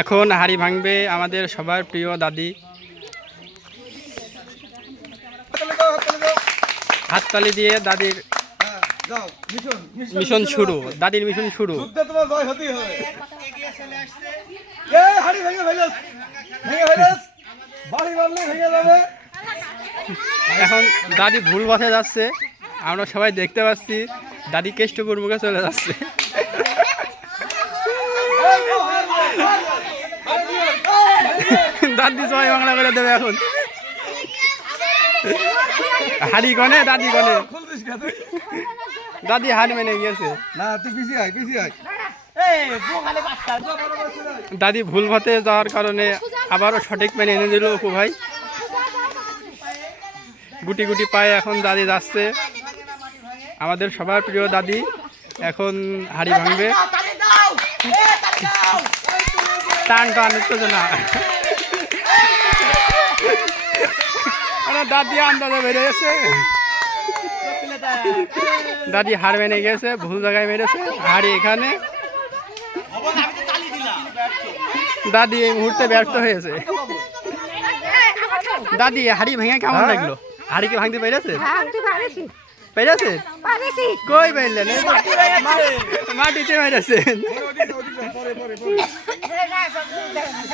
এখন হাড়ি ভাঙবে আমাদের সবার প্রিয় দাদি। হাততালি দিয়ে দাদির মিশন শুরু, দাদির মিশন শুরু। এখন দাদি ভুল পথে যাচ্ছে, আমরা সবাই দেখতে পাচ্ছি। দাদি কেষ্টপুর মুখে চলে যাচ্ছে। দাদি জয় বাংলা করে দেবে এখন। হাড়ি গনে, দাদি গনে। দাদি হার মেনে গিয়েছে। দাদি ভুল পথে যাওয়ার কারণে আবারও সঠিক মেনে এনে দিল অপু ভাই। গুটি গুটি পায়ে এখন দাদি যাচ্ছে। আমাদের সবার প্রিয় দাদি এখন হাড়ি ভাঙবে। টান টান উত্তেজনা। দাদি আন্দাজে বেড়ে গেছে। দাদি হার মেনে গেছে, ভুল জায়গায় মেরেছে। হাড়ি এখানে। দাদি এই মুহূর্তে ব্যর্থ হয়েছে। দাদি হাড়ি ভেঙে কেমন লাগলো? হাড়ি কি ভাঙতে পেরেছে? পেরেছে? কই পারলেন? মাটিতে মেরেছেন।